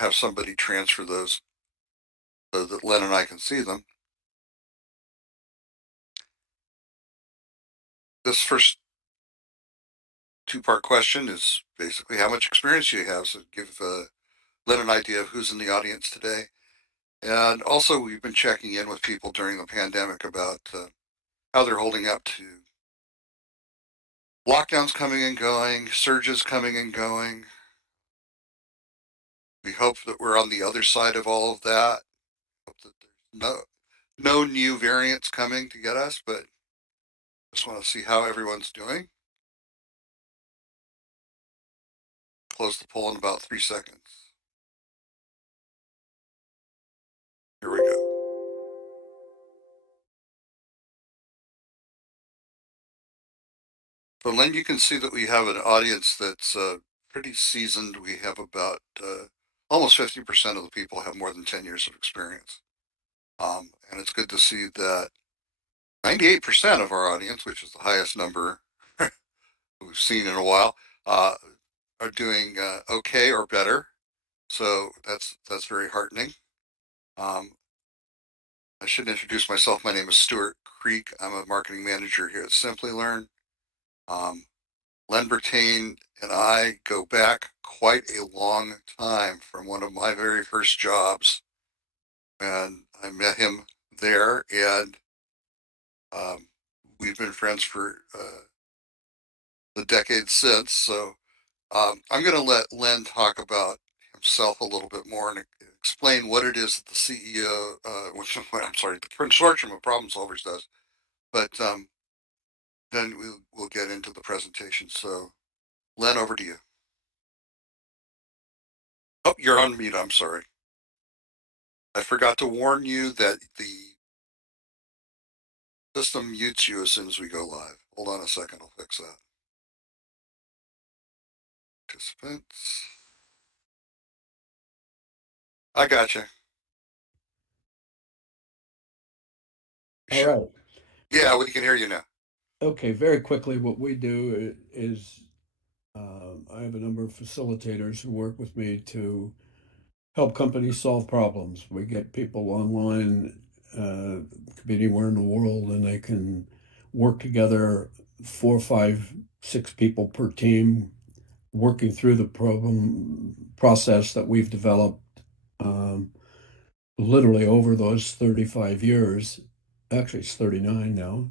have somebody transfer those so that Len and I can see them. This first two-part question is basically how much experience you have. So give Len an idea of who's in the audience today. And also, we've been checking in with people during the pandemic about how they're holding up to lockdowns coming and going, surges coming and going. We hope that we're on the other side of all of that. Hope that there's no new variants coming to get us, but just want to see how everyone's doing. Close the poll in about 3 seconds. Here we go. So Len, you can see that we have an audience that's pretty seasoned. We have about almost 50% of the people have more than 10 years of experience. And it's good to see that 98% of our audience, which is the highest number we've seen in a while, are doing okay or better. So that's very heartening. Um, I should introduce myself. My name is Stuart Creek. I'm a marketing manager here at Simplilearn. Um, Len Bertain and I go back quite a long time from one of my very first jobs, and I met him there, and um, we've been friends for the decades since. So I'm going to let Len talk about himself a little bit more and explain what it is that the CEO, which I'm sorry, the Consortium of Problem Solvers does. But then we'll get into the presentation. So, Len, over to you. Oh, you're on mute. I'm sorry. I forgot to warn you that the system mutes you as soon as we go live. Hold on a second. I'll fix that. Participants. I got you. All right. Yeah, we can hear you now. Okay, very quickly, what we do is I have a number of facilitators who work with me to help companies solve problems. We get people online, could be anywhere in the world, and they can work together, four, five, six people per team, working through the problem process that we've developed um, literally over those 35 years. Actually, it's 39 now.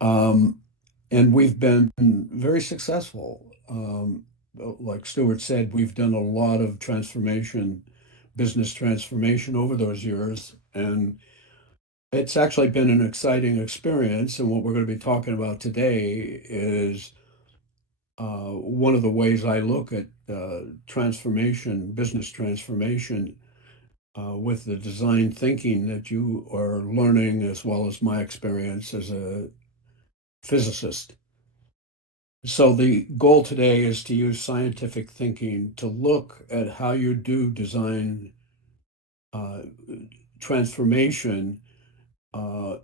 Um, and we've been very successful. Like Stuart said, we've done a lot of transformation, business transformation over those years. And it's actually been an exciting experience. And what we're going to be talking about today is one of the ways I look at transformation, business transformation, with the design thinking that you are learning, as well as my experience as a physicist. So the goal today is to use scientific thinking to look at how you do design uh, transformation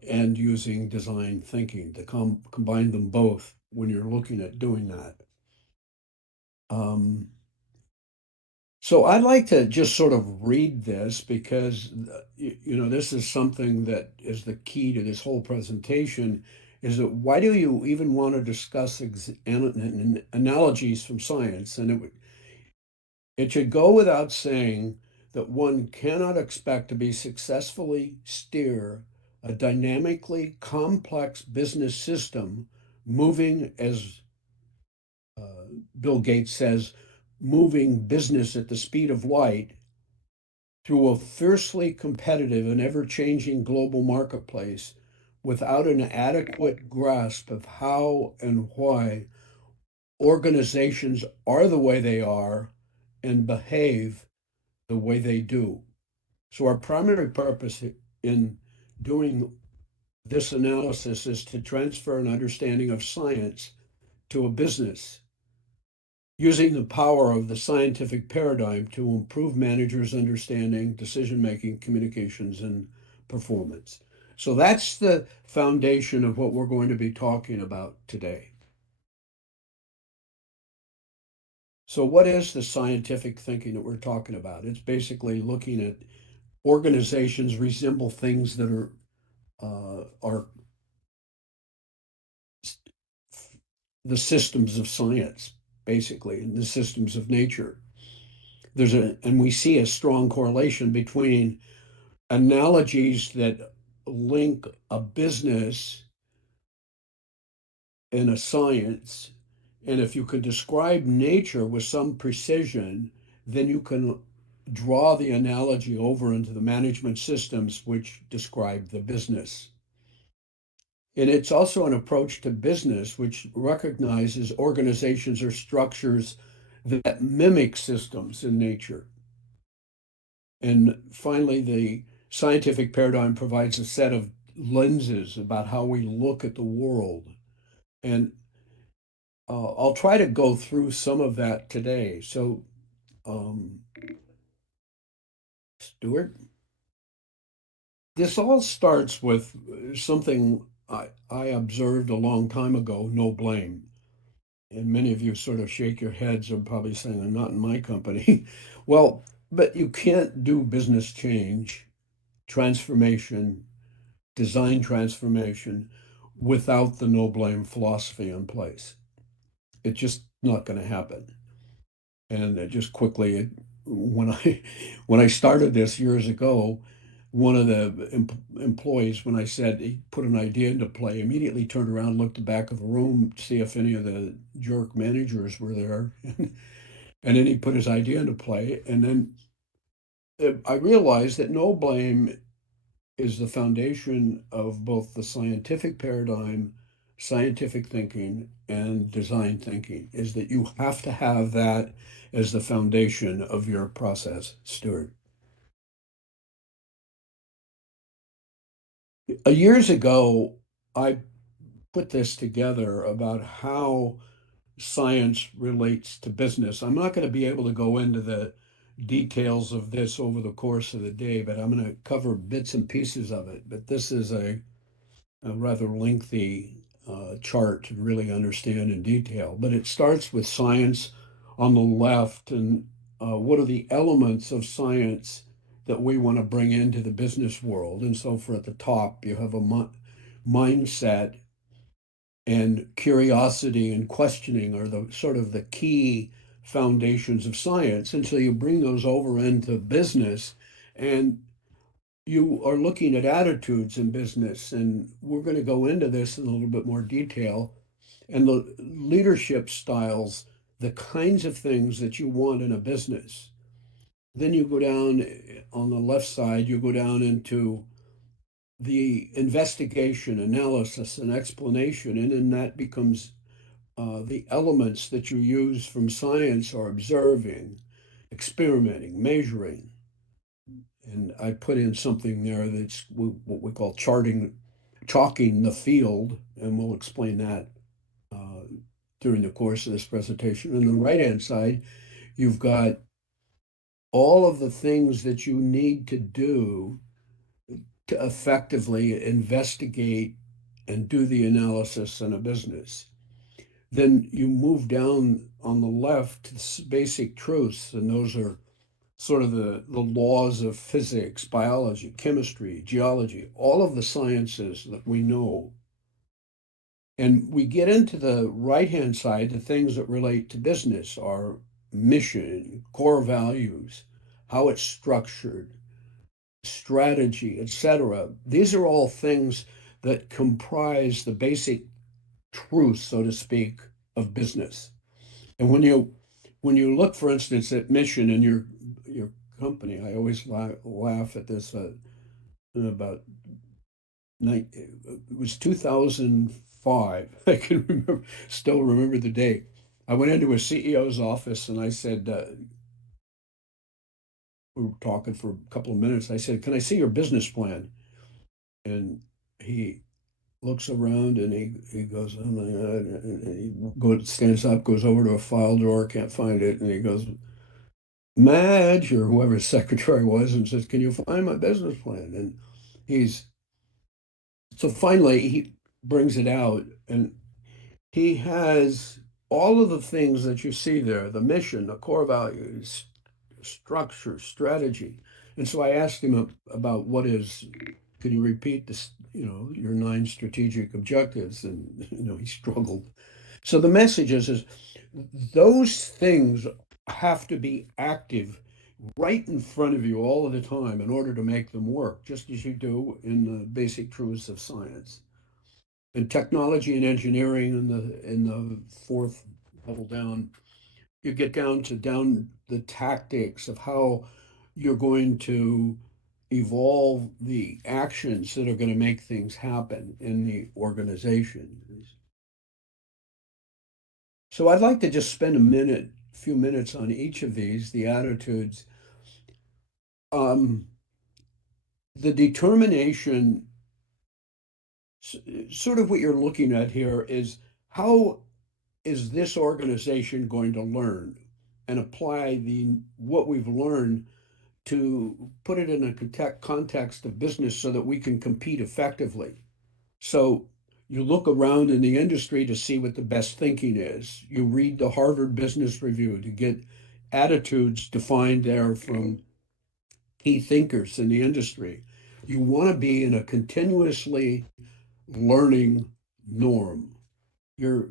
and using design thinking to combine them both when you're looking at doing that. Um, so I'd like to just sort of read this because, this is something that is the key to this whole presentation is that why do you even want to discuss analogies from science? And it should go without saying that one cannot expect to be successfully steer a dynamically complex business system moving, as Bill Gates says, moving business at the speed of light through a fiercely competitive and ever-changing global marketplace without an adequate grasp of how and why organizations are the way they are and behave the way they do. So our primary purpose in doing this analysis is to transfer an understanding of science to a business using the power of the scientific paradigm to improve managers' understanding, decision making, communications, and performance. So that's the foundation of what we're going to be talking about today. So what is the scientific thinking that we're talking about? It's basically looking at organizations resemble things that are the systems of science, basically, and the systems of nature. And we see a strong correlation between analogies that link a business and a science. And if you can describe nature with some precision, then you can draw the analogy over into the management systems which describe the business. And it's also an approach to business which recognizes organizations or structures that mimic systems in nature. And finally, the scientific paradigm provides a set of lenses about how we look at the world. And I'll try to go through some of that today. So, um, Stuart, this all starts with something I observed a long time ago, no blame. And many of you sort of shake your heads and probably saying, I'm not in my company. Well, but you can't do business change, transformation, design transformation without the no blame philosophy in place. It's just not going to happen. And just quickly, when I when I started this years ago, one of the employees, when I said he put an idea into play, immediately turned around, looked the back of the room, to see if any of the jerk managers were there, and then he put his idea into play. And then I realized that no blame is the foundation of both the scientific paradigm, scientific thinking, and design thinking, is that you have to have that as the foundation of your process, Stuart. Years ago, I put this together about how science relates to business. I'm not going to be able to go into the details of this over the course of the day, but I'm going to cover bits and pieces of it. But this is a rather lengthy chart to really understand in detail. But it starts with science on the left and what are the elements of science that we want to bring into the business world. And so for at the top, you have a mindset, and curiosity and questioning are the sort of the key foundations of science. And so you bring those over into business, and you are looking at attitudes in business, and we're going to go into this in a little bit more detail, and the leadership styles, the kinds of things that you want in a business. Then you go down on the left side, you go down into the investigation, analysis, and explanation, and then that becomes the elements that you use from science are observing, experimenting, measuring, and I put in something there that's what we call chalking the field, and we'll explain that uh, during the course of this presentation. On the right-hand side, you've got all of the things that you need to do to effectively investigate and do the analysis in a business. Then you move down on the left to basic truths, and those are sort of the laws of physics, biology, chemistry, geology, all of the sciences that we know. And we get into the right-hand side, the things that relate to business, our mission, core values, how it's structured, strategy, etc. These are all things that comprise the basic truth, so to speak, of business. And when you look, for instance, at mission in your company, I always laugh at this. About it was 2005. I can still remember the day. I went into a CEO's office and I said, we were talking for a couple of minutes. I said, "Can I see your business plan?" And he looks around and he goes, "Oh my God." And he stands up, goes over to a file drawer, can't find it, and he goes, Madge or whoever his secretary was, and says, "Can you find my business plan?" And he's so finally he brings it out, and he has. all of the things that you see there, the mission, the core values, structure, strategy. And so I asked him about what is, could you repeat this, your nine strategic objectives? And, he struggled. So the message is those things have to be active right in front of you all of the time in order to make them work, just as you do in the basic truths of science. And technology and engineering in the fourth level down, you get down the tactics of how you're going to evolve the actions that are going to make things happen in the organization. So I'd like to just spend few minutes on each of these, the attitudes. Um, the determination, sort of what you're looking at here is how is this organization going to learn and apply the what we've learned to put it in a context of business so that we can compete effectively. So you look around in the industry to see what the best thinking is. You read the Harvard Business Review to get attitudes defined there from key thinkers in the industry. You want to be in a continuously learning norm. You're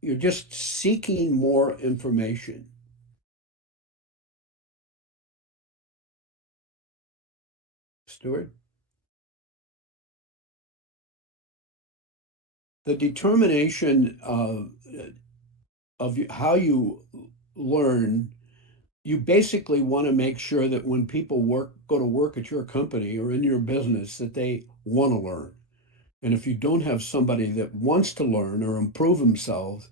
you're just seeking more information. Stuart, the determination of how you learn, you basically want to make sure that when people go to work at your company or in your business, that they want to learn. And if you don't have somebody that wants to learn or improve themselves,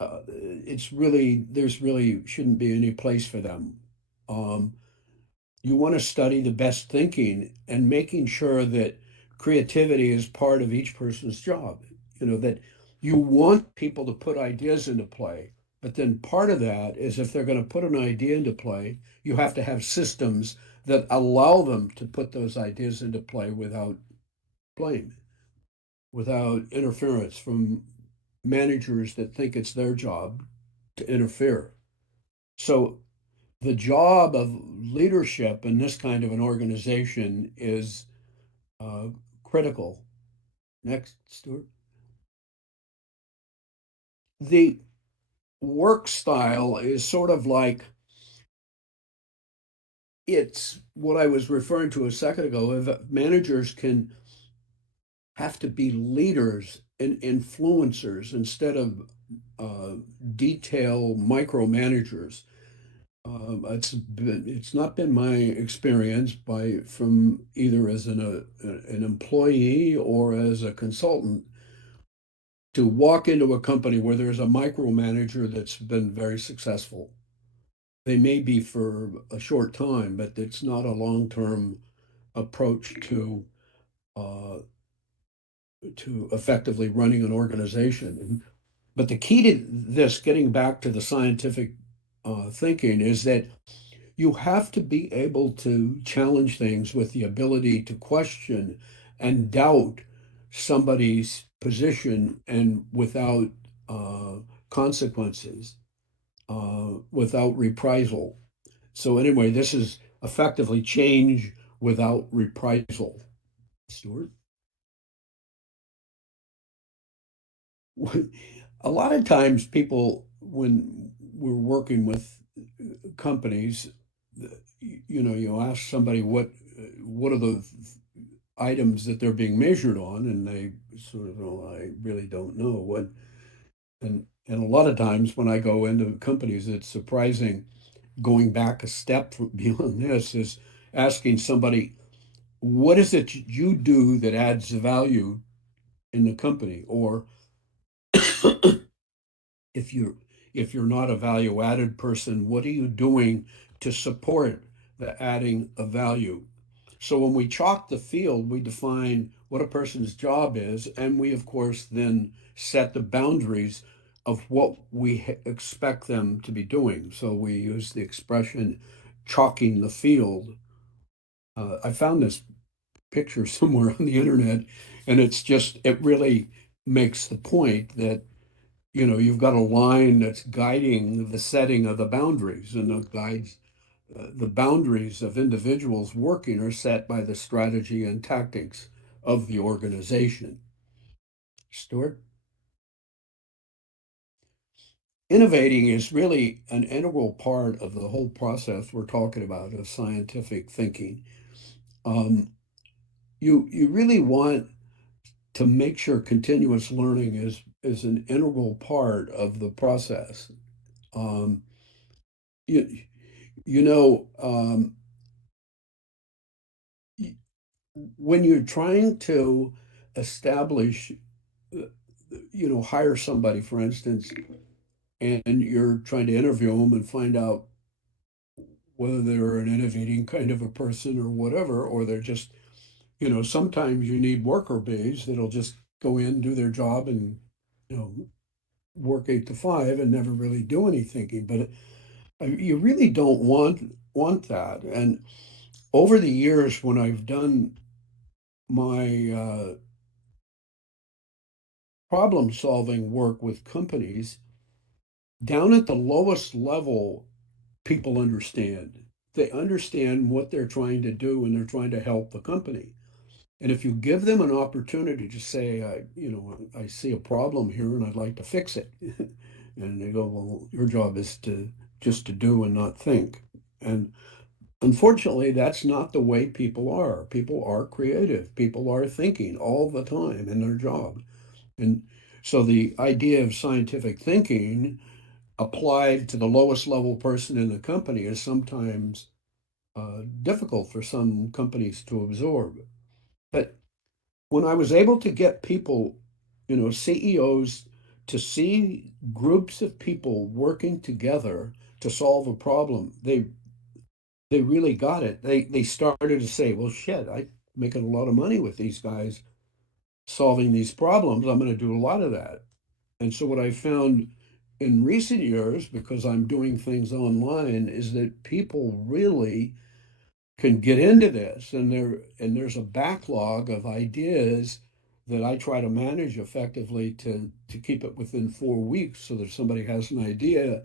there's really shouldn't be any place for them. Um, you want to study the best thinking and making sure that creativity is part of each person's job. That you want people to put ideas into play, but then part of that is if they're going to put an idea into play, you have to have systems that allow them to put those ideas into play without blame, without interference from managers that think it's their job to interfere. So the job of leadership in this kind of an organization is uh, critical. Next, Stuart. The work style is sort of like it's what I was referring to a second ago. If managers can have to be leaders and influencers instead of uh, detail micromanagers. It's not been my experience from either as an employee or as a consultant to walk into a company where there's a micromanager that's been very successful. They may be for a short time, but it's not a long-term approach uh, to effectively running an organization. But the key to this, getting back to the scientific thinking, is that you have to be able to challenge things with the ability to question and doubt somebody's position and without uh, consequences, without reprisal. So, anyway, this is effectively change without reprisal. Stuart? A lot of times, people, when we're working with companies, you ask somebody what are the items that they're being measured on, and they sort of, oh, I really don't know what. And a lot of times when I go into companies, it's surprising. Going back a step beyond this is asking somebody, what is it you do that adds value in the company? Or if you're if you're not a value added person, what are you doing to support the adding of value? So when we chalk the field, we define what a person's job is, and we of course then set the boundaries of what we expect them to be doing. So we use the expression chalking the field. I found this picture somewhere on the internet, and it really makes the point that you've got a line that's guiding the setting of the boundaries, and the boundaries of individuals working are set by the strategy and tactics of the organization. Stuart? Innovating is really an integral part of the whole process we're talking about of scientific thinking. Um, you really want to make sure continuous learning is an integral part of the process. Um, you you know y- when you're trying to establish, uh, hire somebody, for instance, and you're trying to interview them and find out whether they're an innovating kind of a person or whatever, or they're just, sometimes you need worker bees that'll just go in, do their job, and you know work 8 to 5 and never really do any thinking. But you really don't want that. And over the years, when I've done my problem solving work with companies, down at the lowest level, people understand. They understand what they're trying to do and they're trying to help the company. And if you give them an opportunity to say, I see a problem here and I'd like to fix it. And they go, well, your job is to just to do and not think. And unfortunately, that's not the way people are. People are creative. People are thinking all the time in their job. And so the idea of scientific thinking applied to the lowest level person in the company is sometimes difficult for some companies to absorb. But when I was able to get people, CEOs, to see groups of people working together to solve a problem, they really got it. They started to say, well, shit, I'm making a lot of money with these guys solving these problems. I'm going to do a lot of that. And so what I found in recent years, because I'm doing things online, is that people really can get into this, and there's a backlog of ideas that I try to manage effectively to keep it within 4 weeks, so that if somebody has an idea,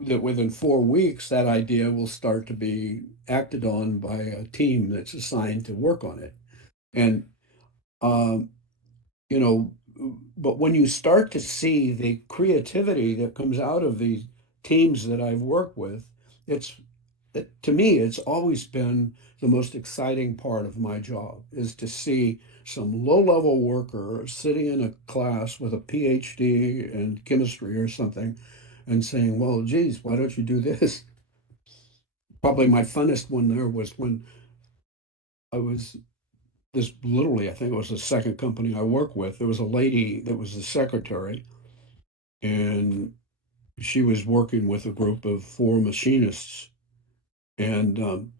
that within 4 weeks that idea will start to be acted on by a team that's assigned to work on it. And um, you know, but when you start to see the creativity that comes out of these teams that I've worked with, it's to me, it's always been the most exciting part of my job is to see some low-level worker sitting in a class with a PhD in chemistry or something and saying, well, geez, why don't you do this? Probably my funnest one there was when I was this literally, I think it was the second company I worked with. There was a lady that was the secretary, and she was working with a group of 4 machinists. And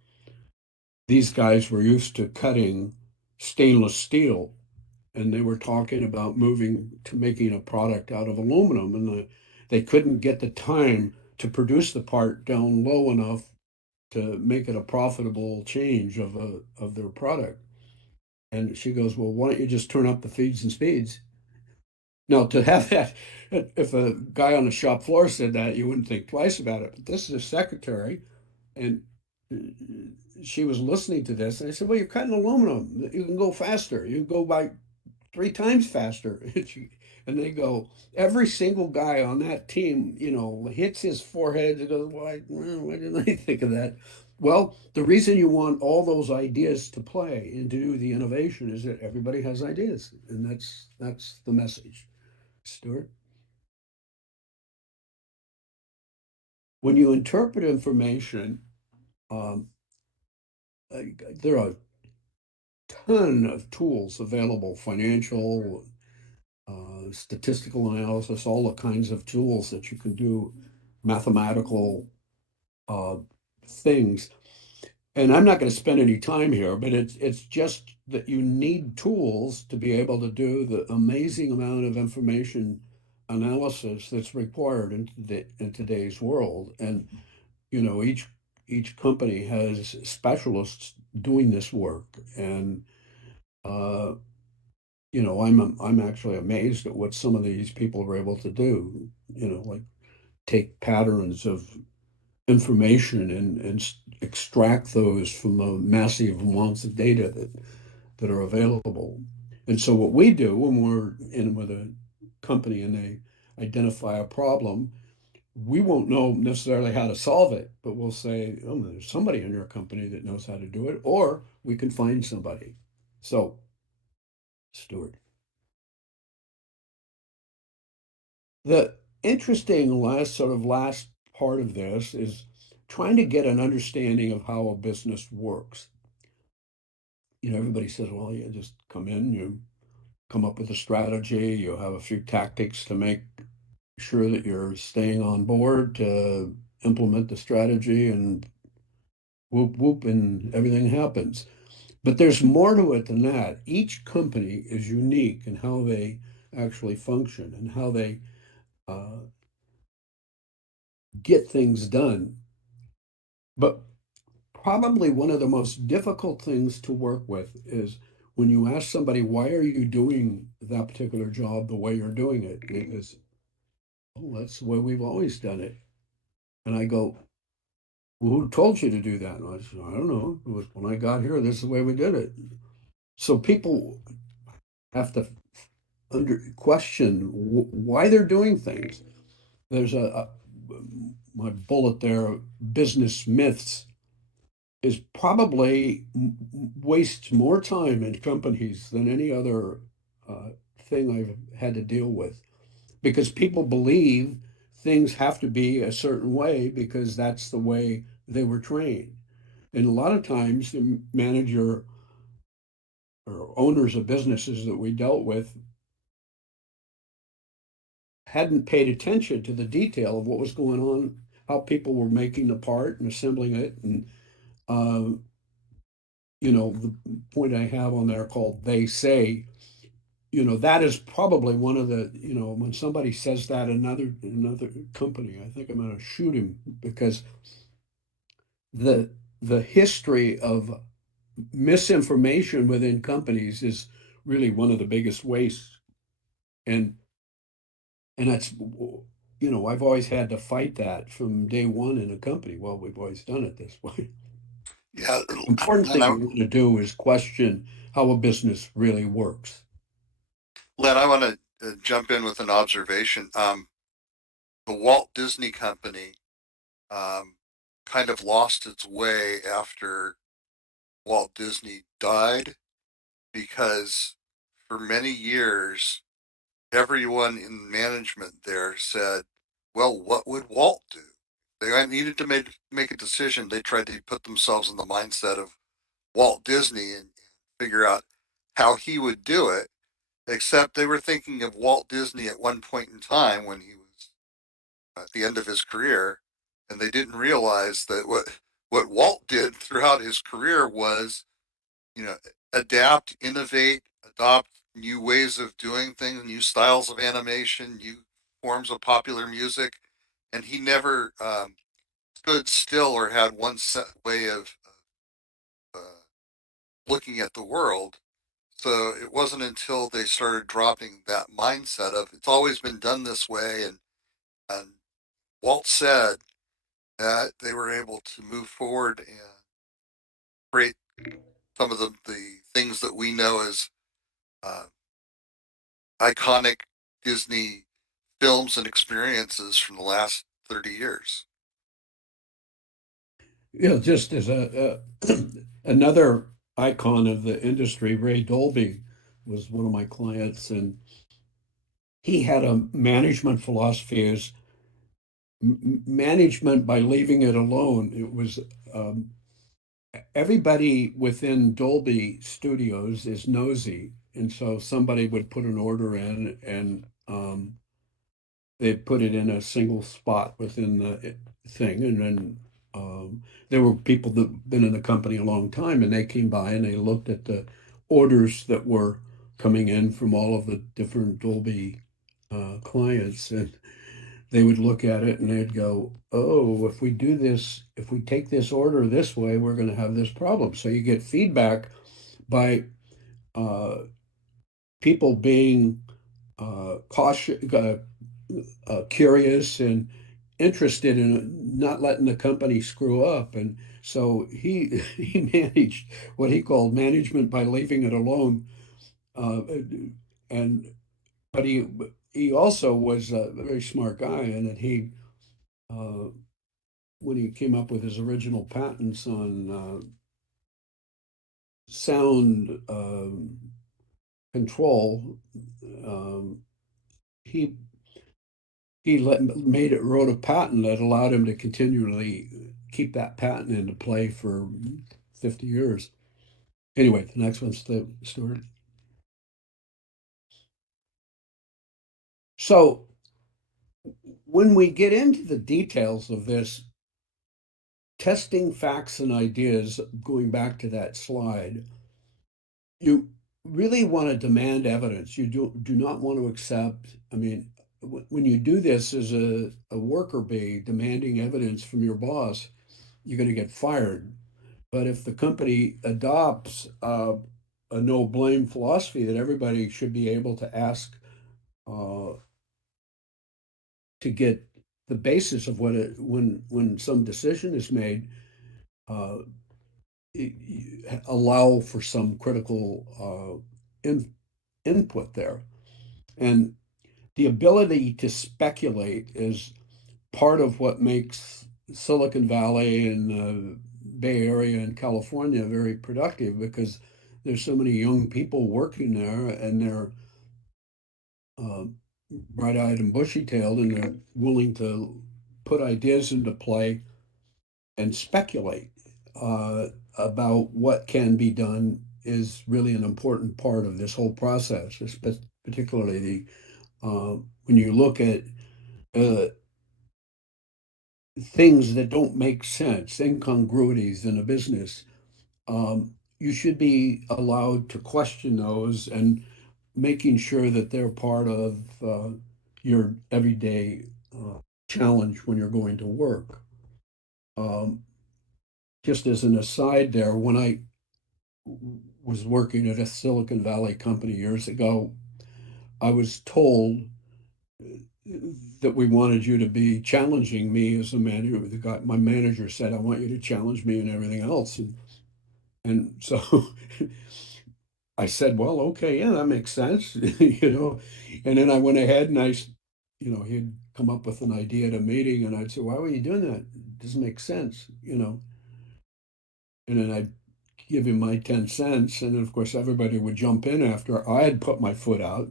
these guys were used to cutting stainless steel, and they were talking about moving to making a product out of aluminum, and they couldn't get the time to produce the part down low enough to make it a profitable change of their product. And she goes, well, why don't you just turn up the feeds and speeds? Now, to have that, if a guy on the shop floor said that, you wouldn't think twice about it. But this is a secretary, and she was listening to this, and I said, "Well, you're cutting aluminum. You can go faster. You can go by 3 times faster." And they go, every single guy on that team, hits his forehead and goes, why didn't I think of that? Well, the reason you want all those ideas to play and to do the innovation is that everybody has ideas, and that's the message. Stuart, when you interpret information, um, there are a ton of tools available, financial, statistical analysis, all the kinds of tools that you can do, mathematical uh, things. And I'm not going to spend any time here, but it's just that you need tools to be able to do the amazing amount of information analysis that's required in today's world. And each company has specialists doing this work, and uh, I'm actually amazed at what some of these people are able to do, like take patterns of information and extract those from the massive amounts of data that are available. And so what we do when we're in with a company and they identify a problem, we won't know necessarily how to solve it, but we'll say, oh, there's somebody in your company that knows how to do it, or we can find somebody. So, Stuart, the interesting last part of this is trying to get an understanding of how a business works. Everybody says, well, you just come in, you come up with a strategy, you have a few tactics to make sure that you're staying on board to implement the strategy, and whoop whoop, and everything happens. But there's more to it than that. Each company is unique in how they actually function and how they uh, get things done. But probably one of the most difficult things to work with is when you ask somebody, why are you doing that particular job the way you're doing it? It is, oh, that's the way we've always done it. And I go, well, who told you to do that? And I said, I don't know. It was when I got here, this is the way we did it. So people have to under question why they're doing things. There's my bullet there, business myths is probably wastes more time in companies than any other uh, thing I've had to deal with because people believe things have to be a certain way because that's the way they were trained. And a lot of times, the manager or owners of businesses that we dealt with hadn't paid attention to the detail of what was going on, how people were making the part and assembling it. And, uh, the point I have on there called they say, that is probably one of the, when somebody says that another company, I think I'm going to shoot him because the the history of misinformation within companies is really one of the biggest wastes. And that's, I've always had to fight that from day one in a company. Well, we've always done it this way. Yeah, Important Len, thing you want to do is question how a business really works. I want to jump in with an observation. The Walt Disney Company um, kind of lost its way after Walt Disney died because for many years, everyone in management there said, well, what would Walt do? They needed to make a decision. They tried to put themselves in the mindset of Walt Disney and figure out how he would do it, except they were thinking of Walt Disney at one point in time when he was at the end of his career, and they didn't realize that what Walt did throughout his career was, you know, adapt, innovate, adopt new ways of doing things, new styles of animation, new forms of popular music, and he never stood still or had one set way of uh, looking at the world. So it wasn't until they started dropping that mindset of it's always been done this way, and Walt said that they were able to move forward and create some of the things that we know as uh, iconic Disney films and experiences from the last 30 years. Just as another icon of the industry, Ray Dolby was one of my clients, and he had a management philosophy as management by leaving it alone. It was um, everybody within Dolby Studios is nosy, and so somebody would put an order in, and they put it in a single spot within the thing, and then there were people that been in the company a long time, and they came by and they looked at the orders that were coming in from all of the different Dolby clients, and they would look at it and they'd go, "Oh, if we do this, if we take this order this way, we're going to have this problem." So you get feedback by uh, people being cautious, curious, and interested in not letting the company screw up. And so he he managed what he called management by leaving it alone. Uh, and but he also was a very smart guy, and that he uh, when he came up with his original patents on sound control, um, he made it wrote a patent that allowed him to continually keep that patent into play for 50 years. Anyway, the next one's the Stuart. So when we get into the details of this, testing facts and ideas, going back to that slide, you really want to demand evidence. You do not want to accept, I mean, when you do this as a worker bee demanding evidence from your boss, you're going to get fired. But if the company adopts a no blame philosophy that everybody should be able to ask uh, to get the basis of what it when some decision is made, uh, allow for some critical input there. And the ability to speculate is part of what makes Silicon Valley and the Bay Area and California very productive, because there's so many young people working there, and they're uh, bright-eyed and bushy-tailed, and they're willing to put ideas into play and speculate about what can be done is really an important part of this whole process, particularly when you look at uh, things that don't make sense, incongruities in a business. You should be allowed to question those, and making sure that they're part of your everyday challenge when you're going to work. Um, just as an aside there, when I was working at a Silicon Valley company years ago, I was told that we wanted you to be challenging me as a manager. My manager said, I want you to challenge me and everything else. And so I said, well, okay, yeah, that makes sense, you know. And then I went ahead and he'd come up with an idea at a meeting, and I'd say, why were you doing that? It doesn't make sense, you know. And then I'd give him my 10 cents. And then, of course, everybody would jump in after I had put my foot out.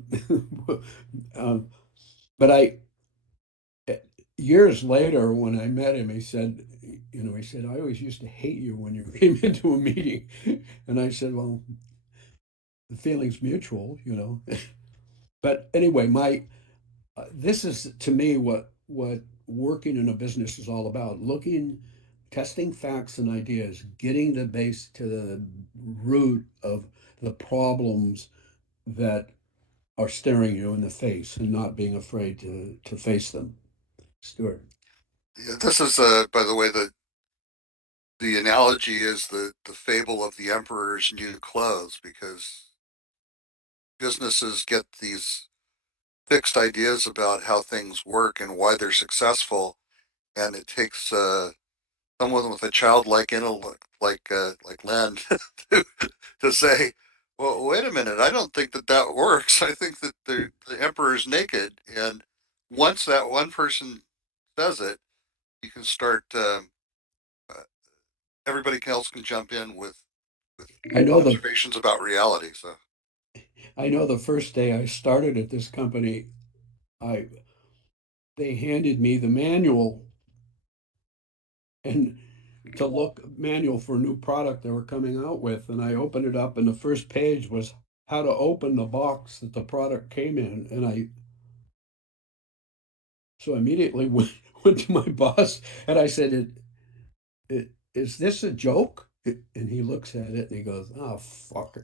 um, but years later, when I met him, he said, I always used to hate you when you came into a meeting. And I said, well, the feeling's mutual, you know. But anyway, my this is to me what working in a business is all about: testing facts and ideas, getting the base to the root of the problems that are staring you in the face, and not being afraid to face them. Stuart. Yeah, this is, by the way, the analogy is the fable of the emperor's new clothes, because businesses get these fixed ideas about how things work and why they're successful, and it takes someone with a childlike intellect like Len to, to say, well, wait a minute, I don't think that that works. I think that the emperor's naked, and once that one person says it, you can start. Uh, Everybody else can jump in with I know the observations about reality. So I know the first day I started at this company, I they handed me the manual, and to look manual for a new product they were coming out with, and I opened it up, and the first page was how to open the box that the product came in, and I so immediately went to my boss, and I said, Is this a joke?" And he looks at it and he goes, "Oh fuck,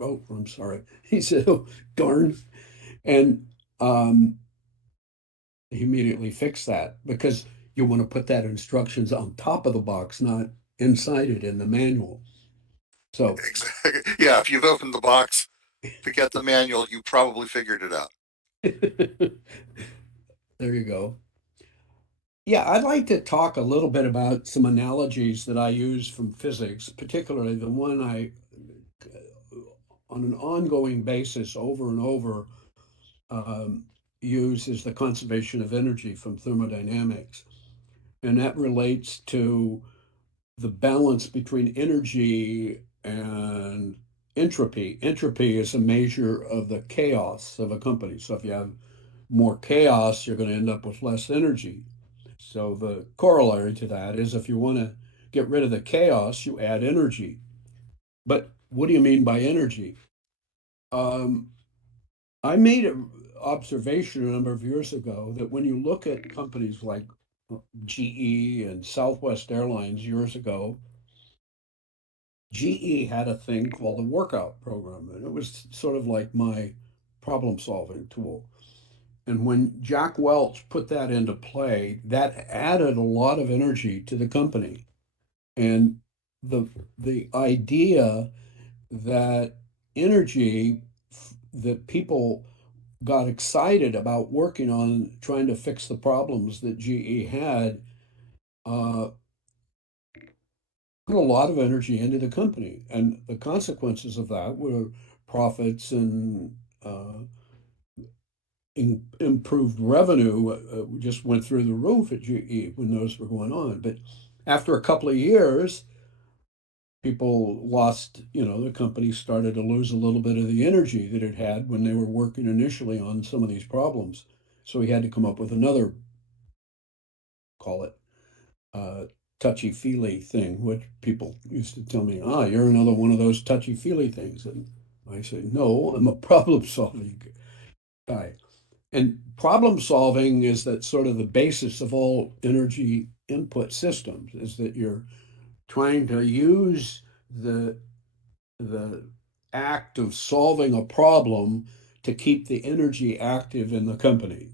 oh, I'm sorry." He said, "Oh darn," and um, he immediately fixed that, because you want to put that instructions on top of the box, not inside it in the manual. So exactly, yeah. If you've opened the box Forget the manual, you probably figured it out. There you go. Yeah, I'd like to talk a little bit about some analogies that I use from physics, particularly the one I, on an ongoing basis, over and over, um, use is the conservation of energy from thermodynamics. And that relates to the balance between energy and entropy. Entropy is a measure of the chaos of a company. So if you have more chaos, you're going to end up with less energy. So the corollary to that is if you want to get rid of the chaos, you add energy. But what do you mean by energy? Um, I made an observation a number of years ago that when you look at companies like GE and Southwest Airlines years ago, GE had a thing called the workout program, and it was sort of like my problem solving tool. And when Jack Welch put that into play, that added a lot of energy to the company. And the idea that energy that people got excited about working on trying to fix the problems that GE had uh, put a lot of energy into the company. And the consequences of that were profits and improved revenue just went through the roof at GE when those were going on. But after a couple of years, people lost, the company started to lose a little bit of the energy that it had when they were working initially on some of these problems. So he had to come up with another, call it, uh, touchy-feely thing, which people used to tell me, you're another one of those touchy-feely things. And I say, no, I'm a problem-solving guy. And problem solving is that sort of the basis of all energy input systems, is that you're trying to use the act of solving a problem to keep the energy active in the company.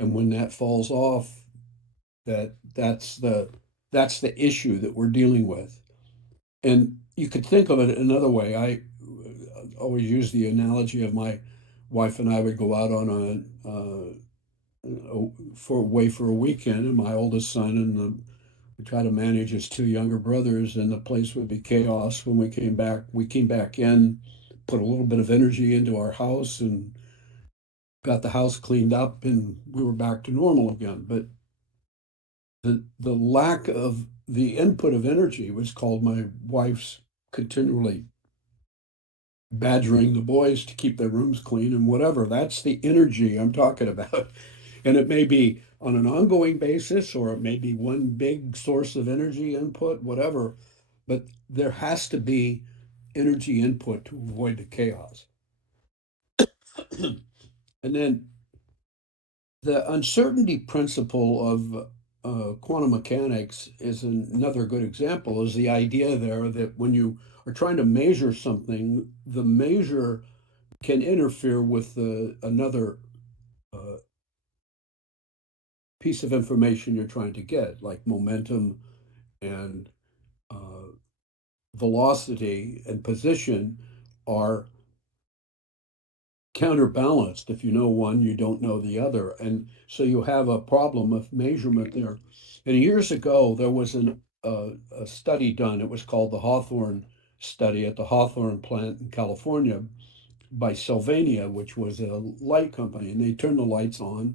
And when that falls off, that's the issue that we're dealing with. And you could think of it another way. I always use the analogy of my wife and I would go out on for away for a weekend, and my oldest son and we try to manage his two younger brothers, and the place would be chaos when we came back. We came back in, put a little bit of energy into our house, and got the house cleaned up, and we were back to normal again. But the lack of the input of energy was called my wife's continually badgering the boys to keep their rooms clean and whatever. That's the energy I'm talking about. And it may be on an ongoing basis, or it may be one big source of energy input, whatever. But there has to be energy input to avoid the chaos. And then the uncertainty principle of quantum mechanics is another good example, is the idea there that when you are trying to measure something, the measure can interfere with another uh, piece of information you're trying to get, like momentum and uh, velocity and position are counterbalanced. If you know one, you don't know the other. And so you have a problem of measurement there. And years ago, there was a study done. It was called the Hawthorne study at the Hawthorne plant in California by Sylvania, which was a light company. And they turned the lights on,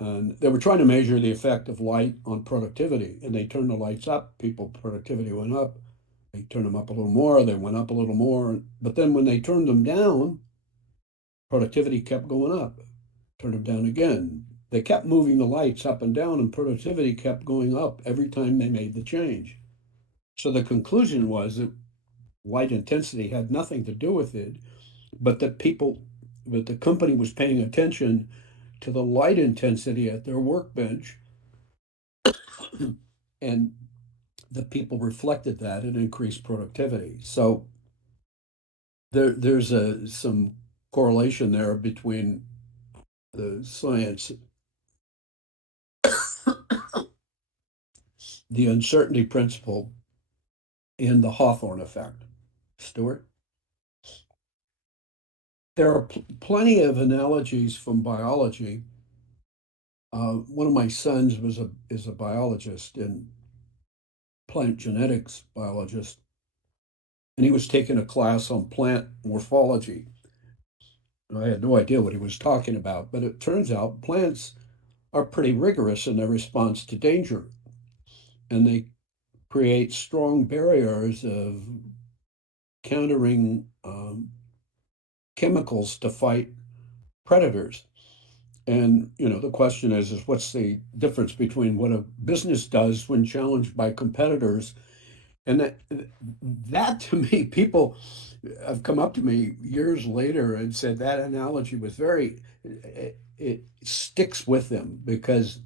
and they were trying to measure the effect of light on productivity. And they turned the lights up, people productivity went up. They turned them up a little more, they went up a little more. But then when they turned them down, productivity kept going up. Turn them down again. They kept moving the lights up and down, and productivity kept going up every time they made the change. So the conclusion was that light intensity had nothing to do with it, but that the company was paying attention to the light intensity at their workbench, and the people reflected that and increased productivity. So there's some correlation there between the science, the uncertainty principle, and the Hawthorne effect. Stuart? There are plenty of analogies from biology. One of my sons is a biologist and plant genetics biologist, and he was taking a class on plant morphology. I had no idea what he was talking about, but it turns out plants are pretty rigorous in their response to danger, and they create strong barriers of countering chemicals to fight predators. And the question is what's the difference between what a business does when challenged by competitors? And that to me, people have come up to me years later and said that analogy was it sticks with them because,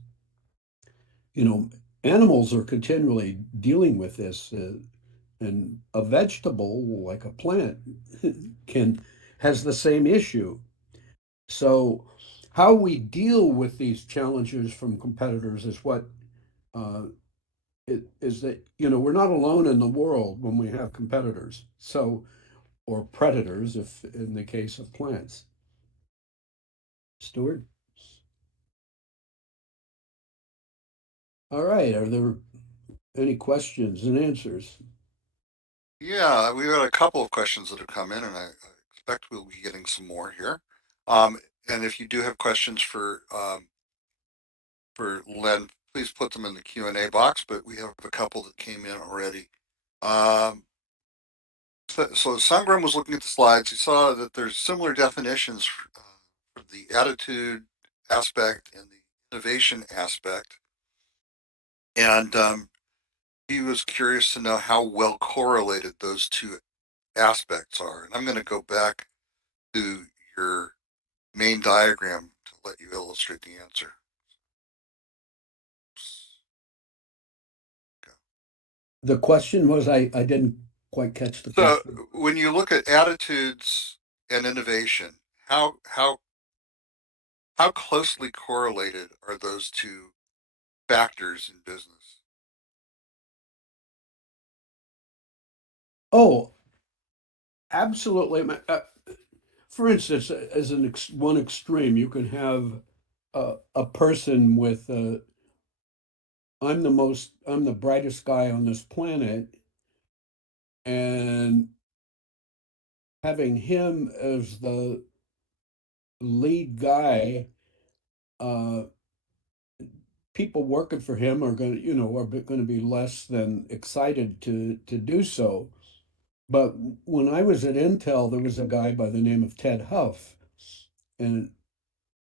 you know, animals are continually dealing with this. And a vegetable, like a plant, can has the same issue. So, how we deal with these challenges from competitors is what uh, is that we're not alone in the world when we have competitors. So, or predators, if in the case of plants. Stuart. All right. Are there any questions and answers? Yeah, we've got a couple of questions that have come in, and I expect we'll be getting some more here. And if you do have questions for Len, please put them in the Q&A box, but we have a couple that came in already. Um, so Sangram was looking at the slides. He saw that there's similar definitions for the attitude aspect and the innovation aspect. And he was curious to know how well correlated those two aspects are. And I'm going to go back to your main diagram to let you illustrate the answer. The question was, I didn't quite catch the So question. when you look at attitudes and innovation, how closely correlated are those two factors in business? Oh, absolutely. For instance, as one extreme, you can have a person with I'm the brightest guy on this planet, and having him as the lead guy, uh, people working for him are going to, are going to be less than excited to do so. But when I was at Intel, there was a guy by the name of Ted Huff, and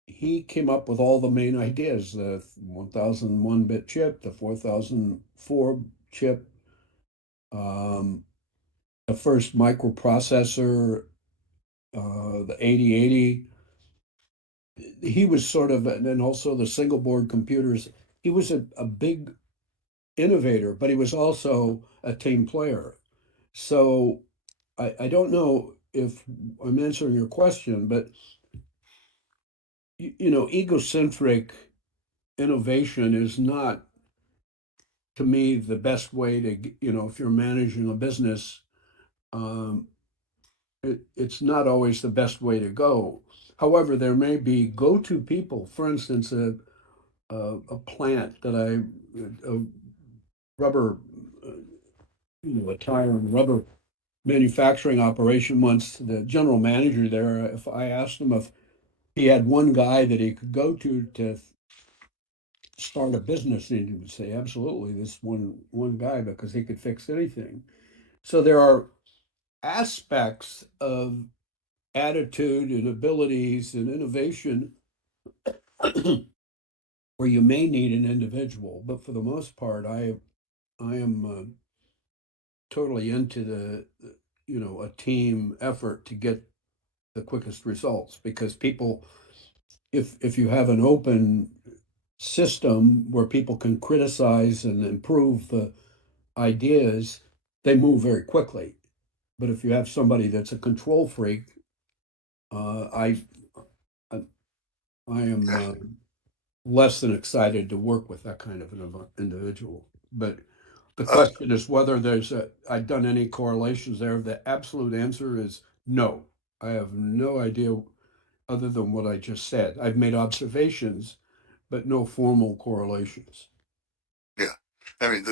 he came up with all the main ideas: the 1001 bit chip, the 4004 chip, um, the first microprocessor, the 8080. He was sort of, and then also the single board computers. He was a big innovator, but he was also a team player. So I don't know if I'm answering your question, but egocentric innovation is not, to me, the best way to, if you're managing a business, um, it's not always the best way to go. However, there may be go-to people. For instance, a plant that a rubber, a tire and rubber manufacturing operation once, the general manager there, if I asked him if he had one guy that he could go to start a business, and he would say, absolutely, this one guy, because he could fix anything. So there are aspects of attitude and abilities and innovation where you may need an individual, but for the most part, I am totally into a team effort to get the quickest results because people, if you have an open system where people can criticize and improve the ideas, they move very quickly. But if you have somebody that's a control freak, uh, I, I I am less than excited to work with that kind of an individual. But the Uh, question is whether I've done any correlations there. The absolute answer is no. I have no idea other than what I just said. I've made observations, but no formal correlations. Yeah. I mean,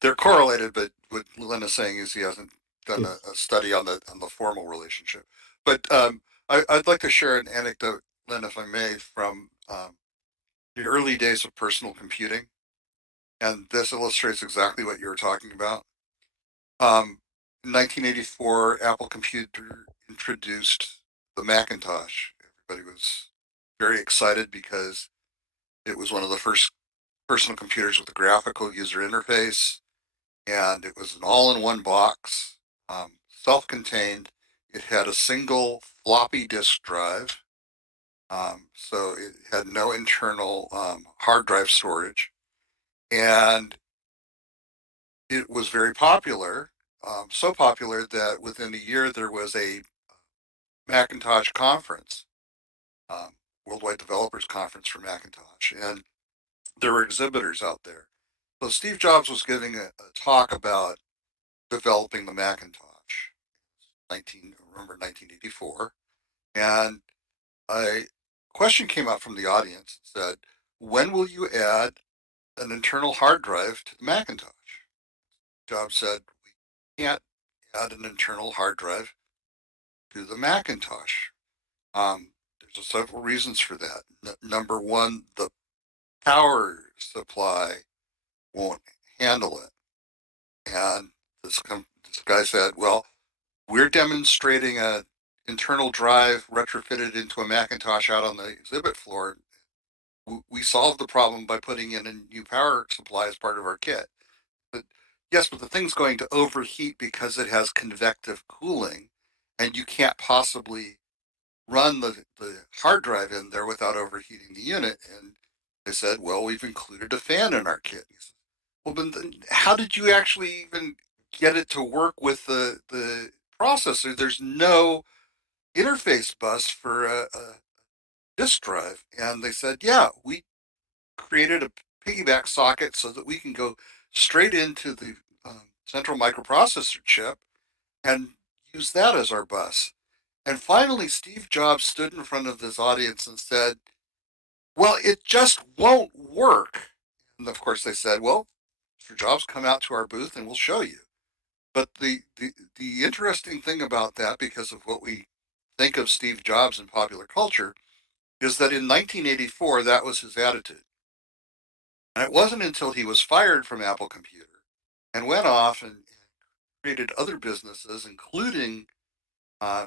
they're correlated, but what Len is saying is he hasn't done Yes. a study on the formal relationship. But I'd like to share an anecdote, Len, if I may, from the early days of personal computing, and this illustrates exactly what you were talking about. In 1984, Apple Computer introduced the Macintosh. Everybody was very excited because it was one of the first personal computers with a graphical user interface, and it was an all-in-one box, self-contained. It had a single floppy disk drive, so it had no internal hard drive storage, and it was very popular. So popular that within a year there was a Macintosh conference, um, Worldwide Developers Conference for Macintosh, and there were exhibitors out there. So Steve Jobs was giving a talk about developing the Macintosh, 1984, and a question came out from the audience and said, "When will you add an internal hard drive to the Macintosh?" Jobs said, "We can't add an internal hard drive to the Macintosh. There's several reasons for that. Number one, the power supply won't handle it." And this guy said, "Well, we're demonstrating a internal drive retrofitted into a Macintosh out on the exhibit floor. We solved the problem by putting in a new power supply as part of our kit. But yes, but the thing's going to overheat because it has convective cooling, and you can't possibly run the hard drive in there without overheating the unit." And they said, "Well, we've included a fan in our kit." He said, "Well, but then how did you actually even get it to work with the processor? There's no interface bus for a disk drive." And they said, "Yeah, we created a piggyback socket so that we can go straight into the central microprocessor chip and use that as our bus." And finally, Steve Jobs stood in front of this audience and said, "Well, it just won't work." And of course, they said, "Well, Mr. Jobs, come out to our booth and we'll show you." But the interesting thing about that, because of what we think of Steve Jobs in popular culture, is that in 1984, that was his attitude. And it wasn't until he was fired from Apple Computer and went off and created other businesses, including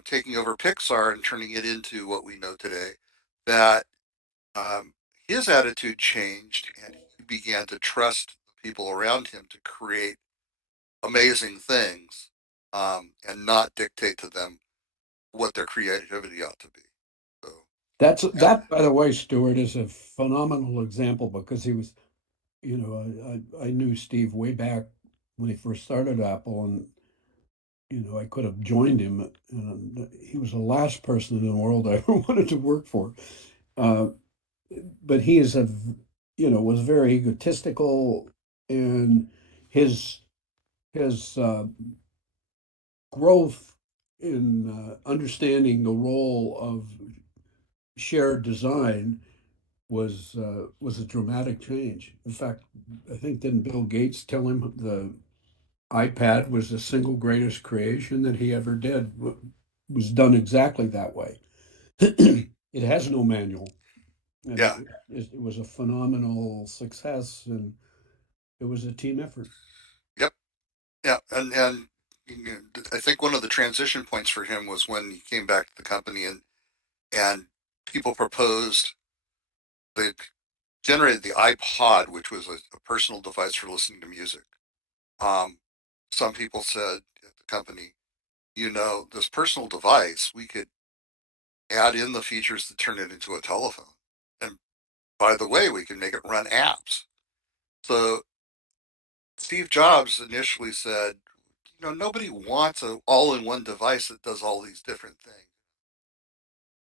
taking over Pixar and turning it into what we know today, that um, his attitude changed and he began to trust the people around him to create amazing things, and not dictate to them what their creativity ought to be. So, yeah, That, by the way, Stuart, is a phenomenal example because he was, I knew Steve way back when he first started Apple, and I could have joined him, and he was the last person in the world I ever wanted to work for. Uh, but he is was very egotistical, and his his growth in understanding the role of shared design was a dramatic change. In fact, I think didn't Bill Gates tell him the iPad was the single greatest creation that he ever did? Was done exactly that way. It has no manual, and yeah, it was a phenomenal success, and it was a team effort. yep, yeah, and you know, I think one of the transition points for him was when he came back to the company and people proposed, they generated the iPod, which was a personal device for listening to music. Um, some people said at the company, this personal device, we could add in the features to turn it into a telephone. And by the way, we can make it run apps. So Steve Jobs initially said, nobody wants an all-in-one device that does all these different things.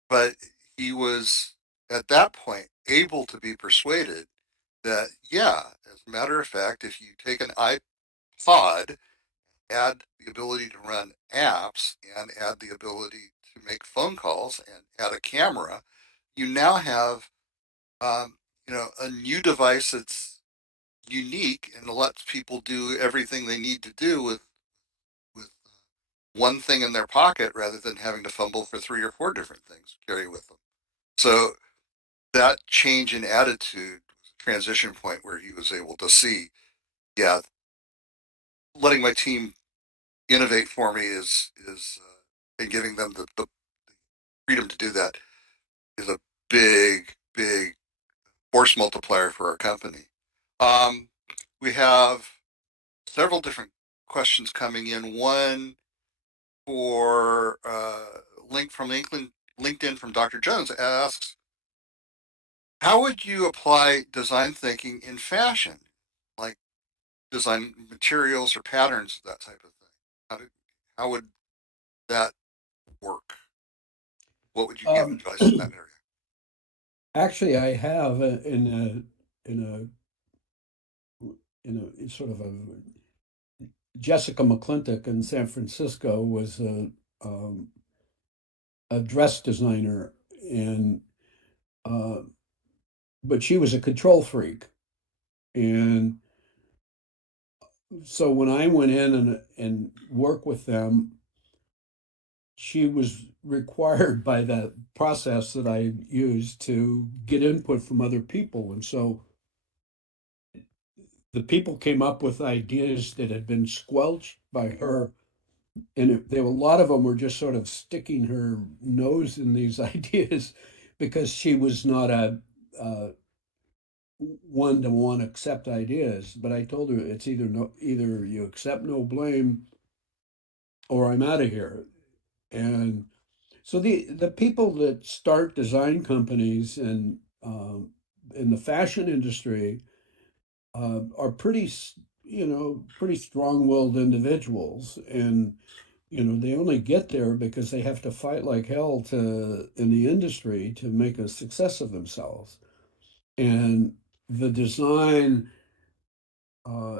But he was at that point able to be persuaded that, yeah, as a matter of fact, if you take an iPod, add the ability to run apps, and add the ability to make phone calls and add a camera, you now have a new device that's unique and lets people do everything they need to do with one thing in their pocket rather than having to fumble for three or four different things to carry with them. So that change in attitude was a transition point where he was able to see, yeah, letting my team innovate for me and giving them the freedom to do that is a big force multiplier for our company. Um, we have several different questions coming in. One for link from LinkedIn from Dr. Jones asks, how would you apply design thinking in fashion, like design materials or patterns, that type of thing? How would that work? What would you give Um, advice in that area? Actually, I have in a sort of a Jessica McClintock in San Francisco was a dress designer, and uh, but she was a control freak, and so when I went in and worked with them, she was required by the process that I used to get input from other people, and so the people came up with ideas that had been squelched by her, and there were a lot of them were just sort of sticking her nose in these ideas because she was not a one to want to accept ideas. But I told her it's either you accept no blame or I'm out of here. And so the people that start design companies and in the fashion industry are pretty strong-willed individuals, and they only get there because they have to fight like hell to in the industry to make a success of themselves. And the design,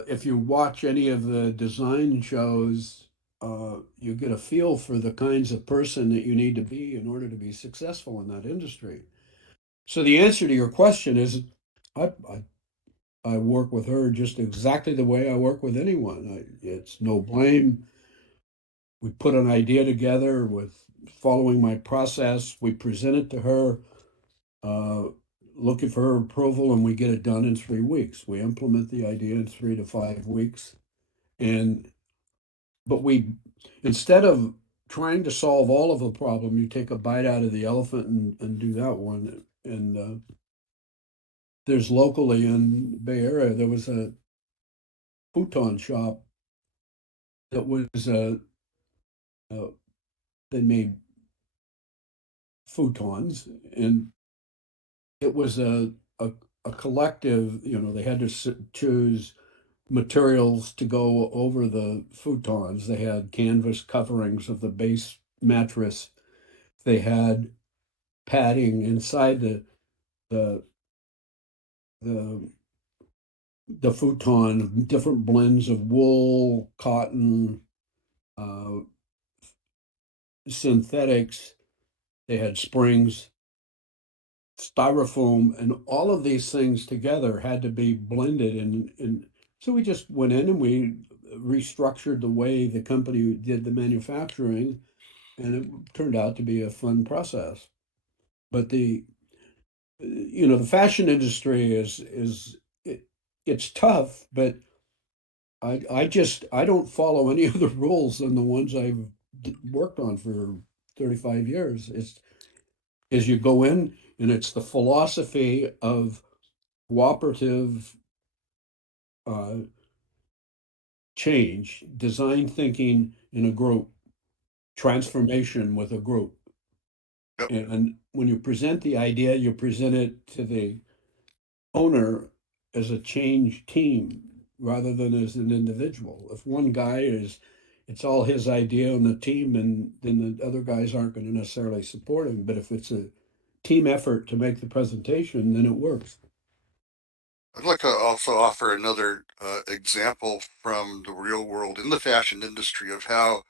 if you watch any of the design shows, you get a feel for the kinds of person that you need to be in order to be successful in that industry. So the answer to your question is, I, I, I work with her just exactly the way I work with anyone. It's no blame. We put an idea together with following my process. We present it to her, uh, looking for her approval, and we get it done in 3 weeks. We implement the idea in 3 to 5 weeks. And but we instead of trying to solve all of the problem, you take a bite out of the elephant and do that one. And there's locally in Bay Area, there was a futon shop that was uh, they made futons, and it was a, a collective, they had to choose materials to go over the futons. They had canvas coverings of the base mattress. They had padding inside the the the futon, different blends of wool, cotton, uh, synthetics. They had springs, styrofoam, and all of these things together had to be blended. And so we just went in and we restructured the way the company did the manufacturing, and it turned out to be a fun process. But the fashion industry it's tough, but I don't follow any other rules than the ones I've worked on for 35 years. It's is you go in and it's the philosophy of cooperative uh, change, design thinking in a group, transformation with a group. Yep. And when you present the idea, you present it to the owner as a change team rather than as an individual. If one guy it's all his idea on the team, and then the other guys aren't going to necessarily support him. But if it's a team effort to make the presentation, then it works. I'd like to also offer another example from the real world in the fashion industry of how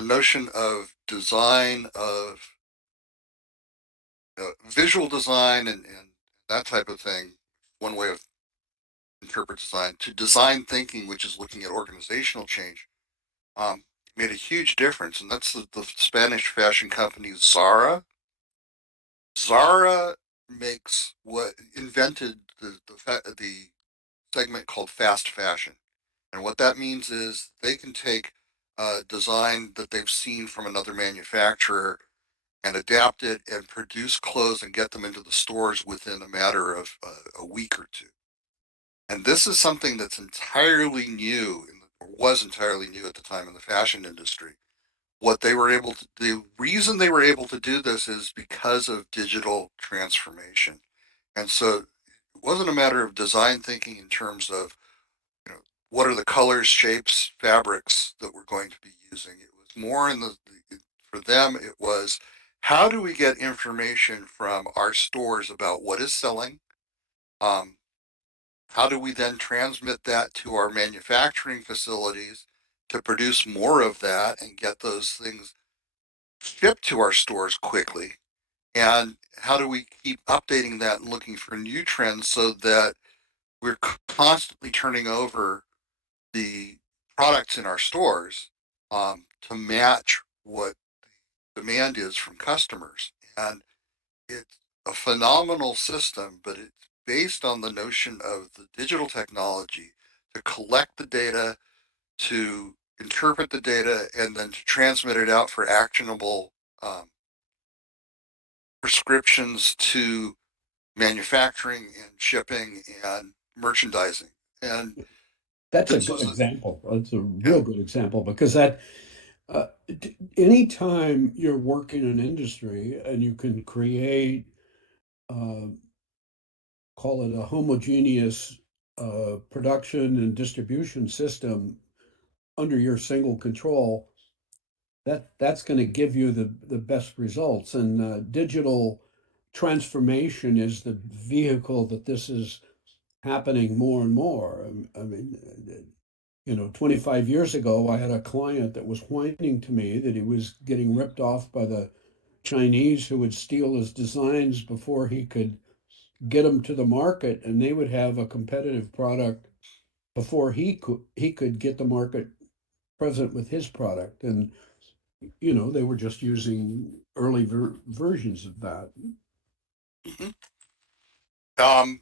the notion of design, of visual design, and that type of thing, one way of interpret design, to design thinking, which is looking at organizational change, um, made a huge difference. And that's the Spanish fashion company Zara. Zara makes what invented the segment called fast fashion. And what that means is they can take design that they've seen from another manufacturer and adapt it and produce clothes and get them into the stores within a matter of a week or two. And this is something that's entirely new, or was entirely new at the time in the fashion industry. What they were able to, the reason they were able to do this is because of digital transformation. And so it wasn't a matter of design thinking in terms of, you know, what are the colors, shapes, fabrics that we're going to be using. It was more for them, it was how do we get information from our stores about what is selling? Um, how do we then transmit that to our manufacturing facilities to produce more of that and get those things shipped to our stores quickly? And how do we keep updating that and looking for new trends so that we're constantly turning over the products in our stores to match what demand is from customers? And it's a phenomenal system, but it's based on the notion of the digital technology to collect the data, to interpret the data, and then to transmit it out for actionable prescriptions to manufacturing and shipping and merchandising. And That's a this good was, example. That's a yeah, real good example because that anytime you're working in industry and you can create, uh, call it a homogeneous production and distribution system under your single control, that's going to give you the best results. And digital transformation is the vehicle that this is happening more and more. I mean, 25 years ago, I had a client that was whining to me that he was getting ripped off by the Chinese who would steal his designs before he could get them to the market, and they would have a competitive product before he could get the market present with his product. And they were just using early versions of that. mhm. um,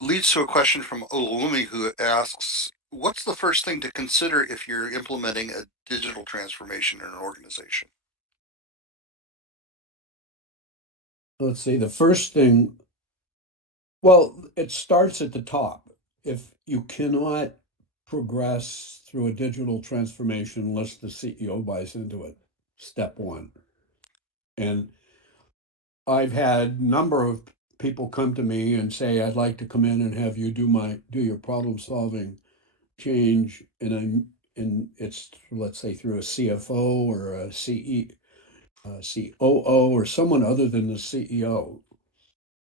leads to a question from Olumi who asks, what's the first thing to consider if you're implementing a digital transformation in an organization? Let's see, the first thing, well, it starts at the top. If you cannot progress through a digital transformation unless the CEO buys into it, step one. And I've had a number of people come to me and say, I'd like to come in and have you do your problem solving change. And it's, let's say, through a CFO or a COO or someone other than the CEO.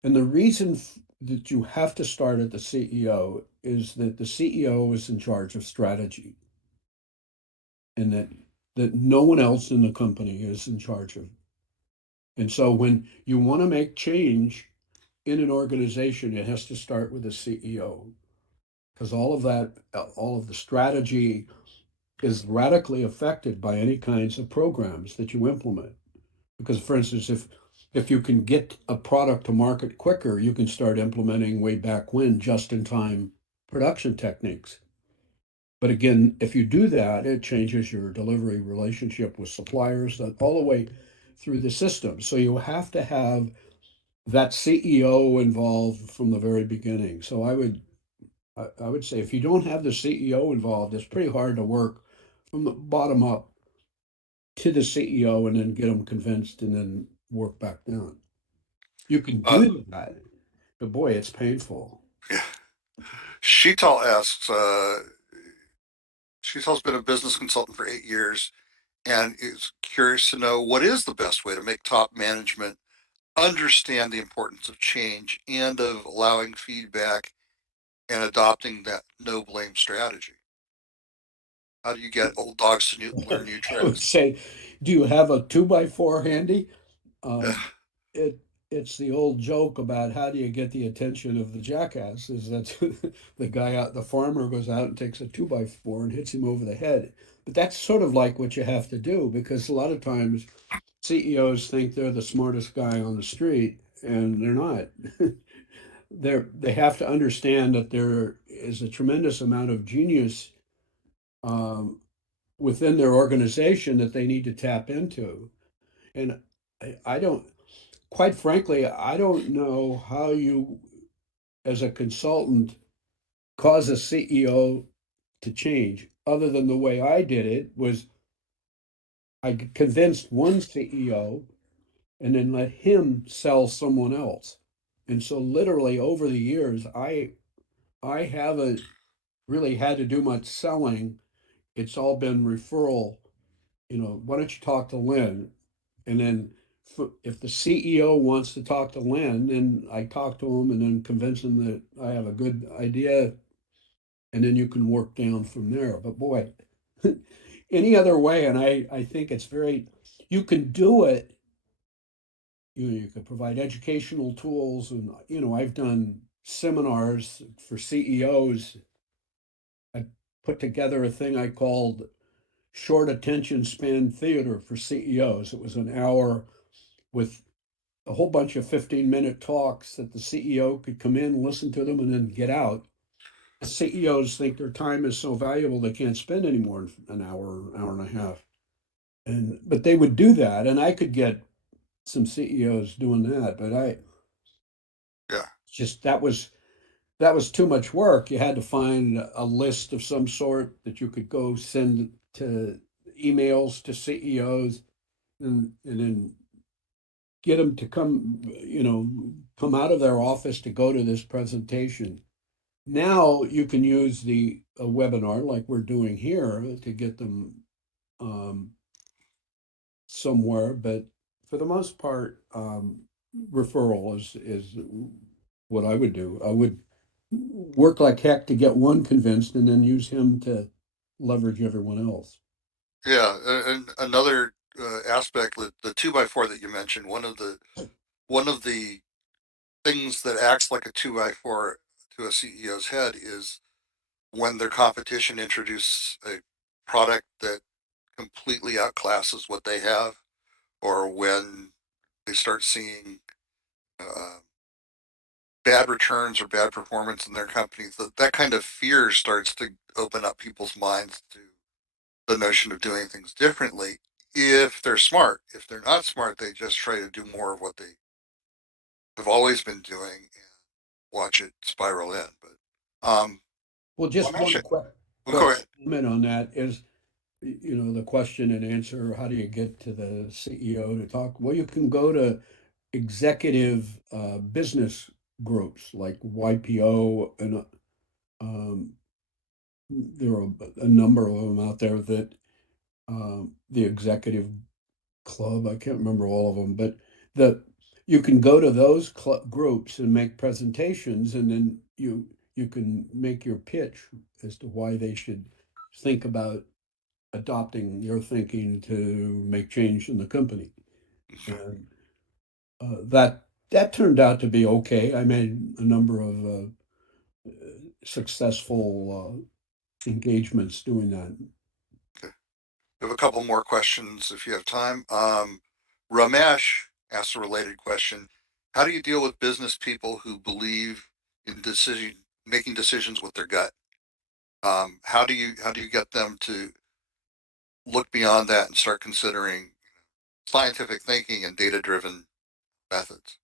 And the reason that you have to start at the CEO is that the CEO is in charge of strategy, and that no one else in the company is in charge of. And so when you want to make change in an organization, it has to start with the CEO, because all of the strategy is radically affected by any kinds of programs that you implement. Because, for instance, if you can get a product to market quicker, you can start implementing way back when just-in-time production techniques. But again, if you do that, it changes your delivery relationship with suppliers all the way through the system. So you have to have that CEO involved from the very beginning. So I would say if you don't have the CEO involved, it's pretty hard to work from the bottom up to the CEO and then get them convinced and then work back down. You can Uh, do that, but boy, it's painful. yeah. Sheetal asks, Sheetal's been a business consultant for 8 years and is curious to know what is the best way to make top management understand the importance of change and of allowing feedback and adopting that no blame strategy. How do you get old dogs to learn new I would tricks? say, do you have a two by four handy? Yeah, Um, it it's the old joke about how do you get the attention of the jackass is that the guy out, the farmer goes out and takes a two by four and hits him over the head. But that's sort of like what you have to do because a lot of times CEOs think they're the smartest guy on the street and they're not. They have to understand that there is a tremendous amount of genius um, within their organization that they need to tap into. And I don't, quite frankly, I don't know how you, as a consultant, cause a CEO to change, other than the way I did it was I convinced one CEO and then let him sell someone else. And so literally over the years, I haven't really had to do much selling. It's all been referral. Why don't you talk to Lynn? And then if the CEO wants to talk to Lynn, then I talk to him and then convince him that I have a good idea, and then you can work down from there. But boy, any other way, and I think it's very, you can do it. You can provide educational tools, and I've done seminars for CEOs. I put together a thing I called short attention span theater for CEOs. It was an hour with a whole bunch of 15-minute talks that the CEO could come in, listen to them, and then get out. CEOs think their time is so valuable they can't spend any more than an hour, hour and a half. But they would do that, and I could get some CEOs doing that, but I yeah, just that was too much work. You had to find a list of some sort that you could go send to emails to CEOs and then get them to come out of their office to go to this presentation. Now you can use the a webinar like we're doing here to get them um, somewhere, but for the most part, referral is what I would do. I would work like heck to get one convinced and then use him to leverage everyone else. yeah. And another aspect, the two by four that you mentioned, one of the things that acts like a two by four to a CEO's head is when their competition introduces a product that completely outclasses what they have, or when they start seeing uh, bad returns or bad performance in their companies, that kind of fear starts to open up people's minds to the notion of doing things differently if they're smart. If they're not smart, they just try to do more of what they have always been doing and watch it spiral in. But Well, just one Ramesh, quick go ahead. comment on that is, the question and answer, how do you get to the CEO to talk? Well, you can go to executive business groups like YPO, and um, there are a number of them out there that the executive club, I can't remember all of them, but the you can go to those groups and make presentations, and then you can make your pitch as to why they should think about adopting your thinking to make change in the company. And that turned out to be okay. I made a number of successful engagements doing that. We have a couple more questions if you have time. Ramesh asked a related question. How do you deal with business people who believe in making decisions with their gut? How do you get them to look beyond that and start considering scientific thinking and data-driven methods?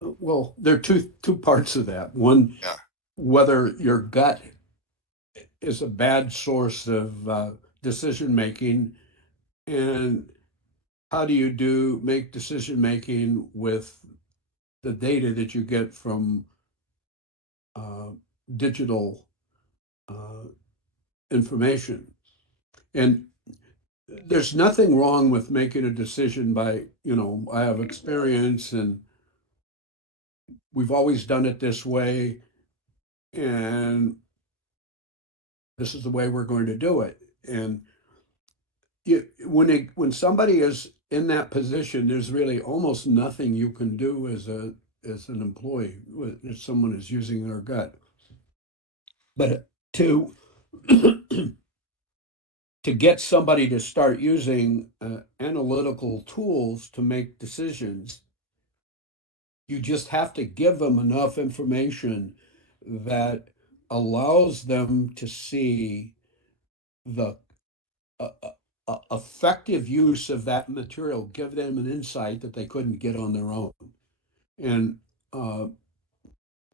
Well, there are two parts of that. One, Yeah, whether your gut is a bad source of decision making, and how do you do make decision making with the data that you get from uh, digital uh, information? And there's nothing wrong with making a decision by, I have experience and we've always done it this way, and This is the way we're going to do it. And when somebody is in that position, there's really almost nothing you can do as an employee if someone is using their gut. But to to get somebody to start using analytical tools to make decisions, you just have to give them enough information that allows them to see the effective use of that material, give them an insight that they couldn't get on their own. And uh,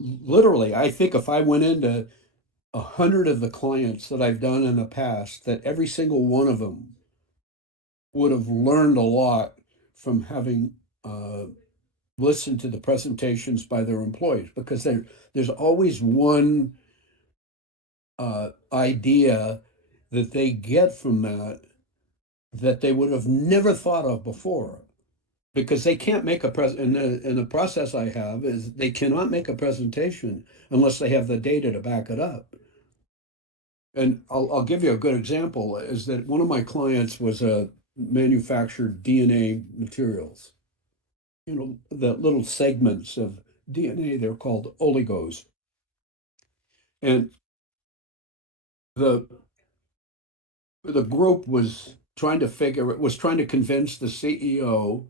literally, I think if I went into 100 of the clients that I've done in the past, that every single one of them would have learned a lot from having listened to the presentations by their employees, because there's always one idea that they get from that that they would have never thought of before, because they can't make a pres in the process I have is they cannot make a presentation unless they have the data to back it up. And I'll give you a good example is that one of my clients was a manufactured DNA materials, the little segments of DNA, they're called oligos. And the the group was trying to convince the CEO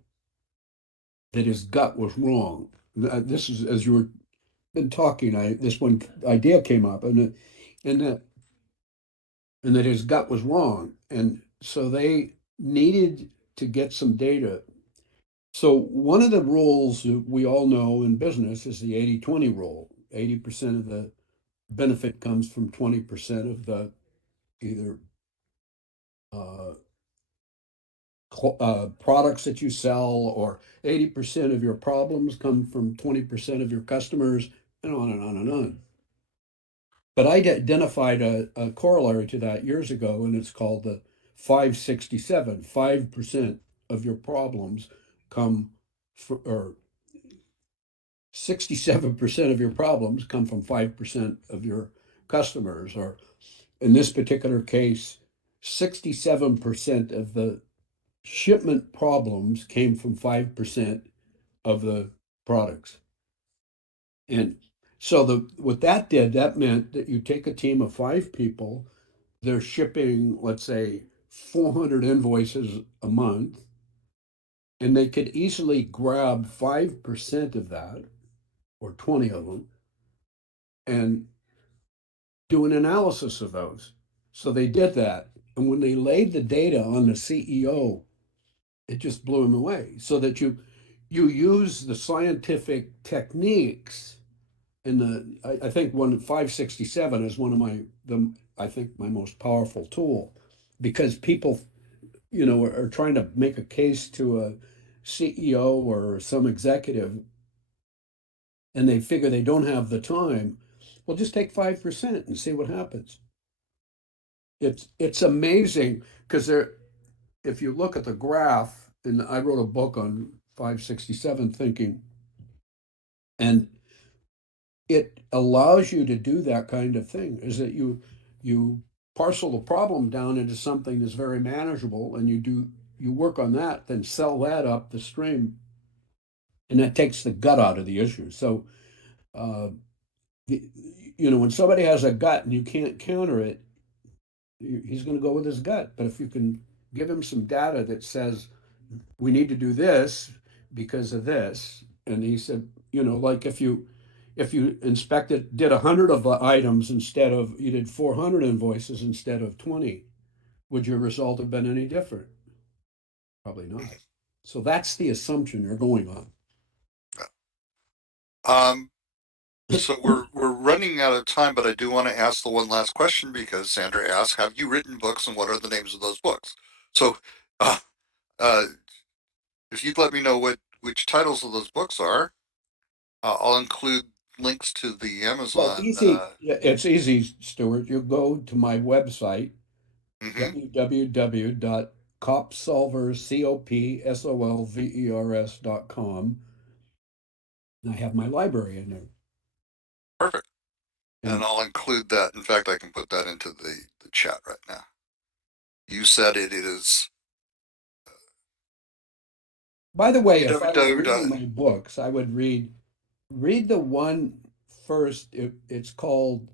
that his gut was wrong. This is as you were been talking, this one idea came up, and that and that his gut was wrong, and so they needed to get some data. So one of the rules that we all know in business is the 80-20 rule. 80% of the benefit comes from 20% of the either uh, products that you sell, or 80% of your problems come from 20% of your customers, and on and on and on. But I identified a corollary to that years ago, and it's called the 567. 5% of your problems come or 67% of your problems come from 5% of your customers, or in this particular case, 67% of the shipment problems came from 5% of the products. And so what that did, that meant that you take a team of 5 people, they're shipping, let's say, 400 invoices a month, and they could easily grab 5% of that, or 20 of them, and do an analysis of those. So they did that. And when they laid the data on the CEO, it just blew him away. So that you use the scientific techniques in I think 567 is one of I think my most powerful tool, because people are trying to make a case to a CEO or some executive, and they figure they don't have the time. Well, just take 5% and see what happens. It's amazing because if you look at the graph, and I wrote a book on 567 thinking, and it allows you to do that kind of thing, is that you parcel the problem down into something that's very manageable, and you work on that, then sell that up the stream, and that takes the gut out of the issue. So uh, the, when somebody has a gut and you can't counter it, he's going to go with his gut. But if you can give him some data that says we need to do this because of this, and he said, like if you inspected, did 100 of the items instead of, you did 400 invoices instead of 20, would your result have been any different? Probably not. So that's the assumption you're going on. Um, so we're running out of time, but I do want to ask the one last question because Sandra asked, "Have you written books, and what are the names of those books?" So, uh, uh, if you'd let me know which titles of those books are, I'll include links to the Well, Amazon. easy. Yeah, it's easy, Stuart. You go to my website, Mhm, www.copsolvers.com. And I have my library in there. perfect, and And I'll include posted that. In fact, I can put that into the chat right now. You said it is By the way, if I were reading www. my books, I would read the one first. It's called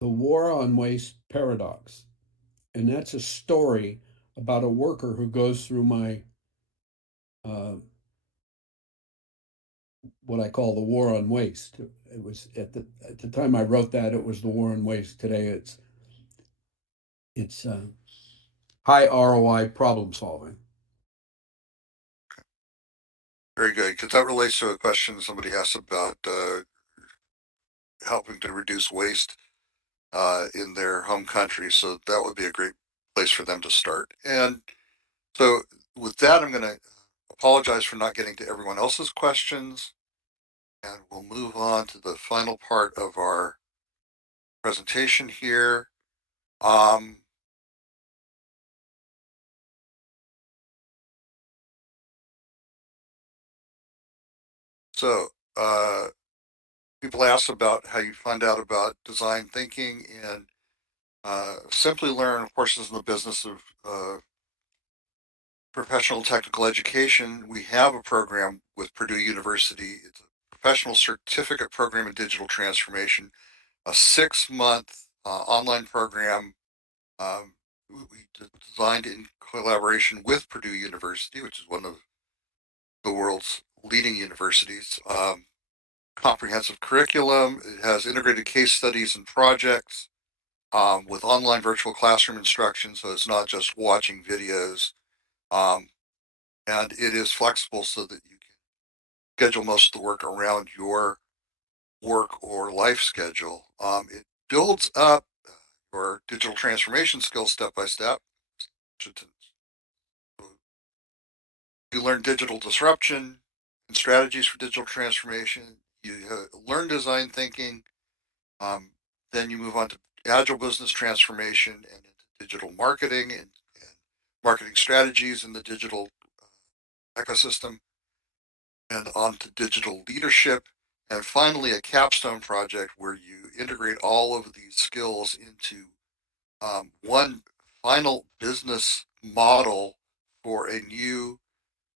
The War on Waste Paradox. And that's a story about a worker who goes through my uh, what I call the war on waste. It was at the time I wrote that, it was the war on waste. Today it's high ROI problem solving. Very good, because that relates to a question somebody asked about helping to reduce waste in their home country. So that would be a great place for them to start. And so with that, I'm going to apologize for not getting to everyone else's questions, and we'll move on to the final part of our presentation here. Um, so people ask about how you find out about design thinking, and Simplilearn, of course, is in the business of professional technical education. We have a program with Purdue University. It's a professional certificate program in digital transformation, a 6-month online program we designed in collaboration with Purdue University, which is one of the world's leading universities. Comprehensive curriculum. It has integrated case studies and projects with online virtual classroom instruction, so it's not just watching videos. Um, and it is flexible so that you can schedule most of the work around your work or life schedule. It builds up your digital transformation skills step by step. You learn digital disruption and strategies for digital transformation. You learn design thinking. Um, then you move on to agile business transformation and into digital marketing and marketing strategies in the digital ecosystem, and on to digital leadership. And finally, a capstone project where you integrate all of these skills into one final business model for a new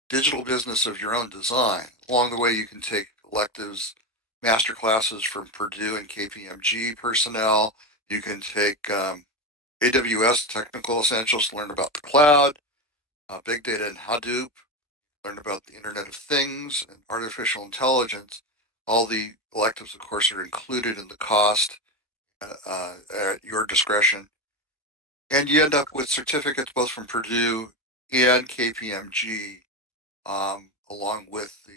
digital business of your own design. Along the way, you can take electives, master classes from Purdue and KPMG personnel. You can take AWS technical essentials to learn about the cloud, big data and Hadoop, learn about the Internet of Things and artificial intelligence. All the electives, of course, are included in the cost at your discretion. And you end up with certificates both from Purdue and KPMG, along with the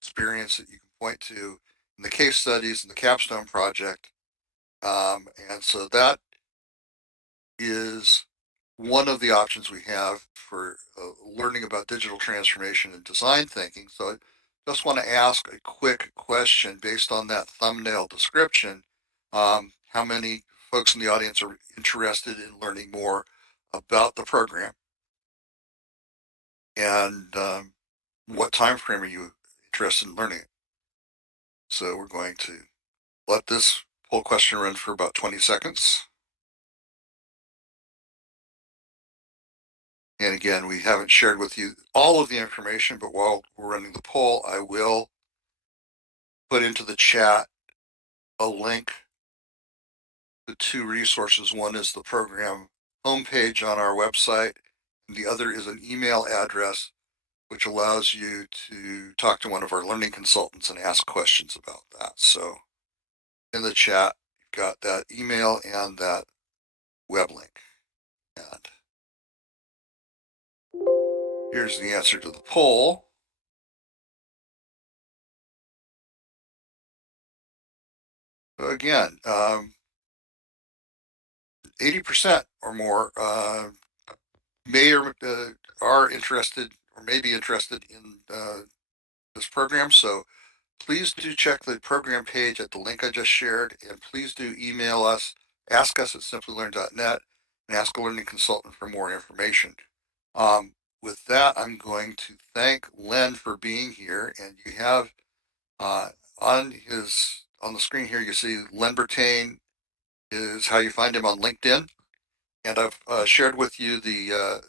experience that you can point to in the case studies and the capstone project. And so that is one of the options we have for learning about digital transformation and design thinking. So I just want to ask a quick question based on that thumbnail description. How many folks in the audience are interested in learning more about the program? And what time frame are you interested in learning it? So we're going to let this poll question run for about 20 seconds. And again, we haven't shared with you all of the information, but while we're running the poll, I will put into the chat a link to 2 resources. One is the program homepage on our website, and the other is an email address which allows you to talk to one of our learning consultants and ask questions about that. So in the chat, you've got that email and that web link. And here's the answer to the poll. So again, 80% or more may or are interested or may be interested in this program. So please do check the program page at the link I just shared, and please do email us, ask us at simplylearn.net, and ask a learning consultant for more information. With that, I'm going to thank Len for being here, and you have uh, on the screen here, you see Len Bertain is how you find him on LinkedIn. And I've shared with you the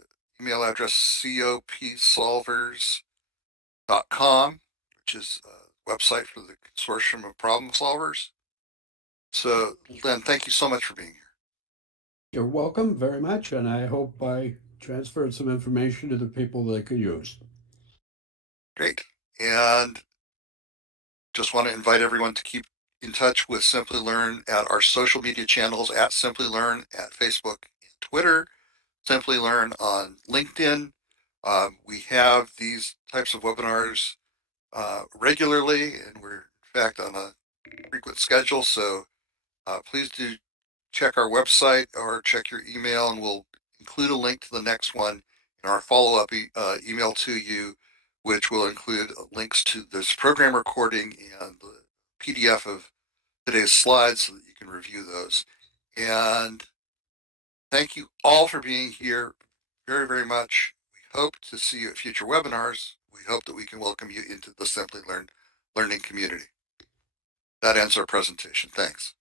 email address copsolvers.com, which is a website for the Consortium of Problem Solvers. So, Len, thank you so much for being here. You're welcome very much, and I hope I transferred some information to the people they could use. Great. And just want to invite everyone to keep in touch with Simplilearn at our social media channels at Simplilearn at Facebook and Twitter, Simplilearn on LinkedIn. We have these types of webinars regularly, and we're in fact on a frequent schedule. So please do check our website or check your email, and we'll include a link to the next one in our follow-up email to you, which will include links to this program recording and the PDF of today's slides so that you can review those. And thank you all for being here very, very much. We hope to see you at future webinars. We hope that we can welcome you into the Simply Learn learning community. That ends our presentation. Thanks.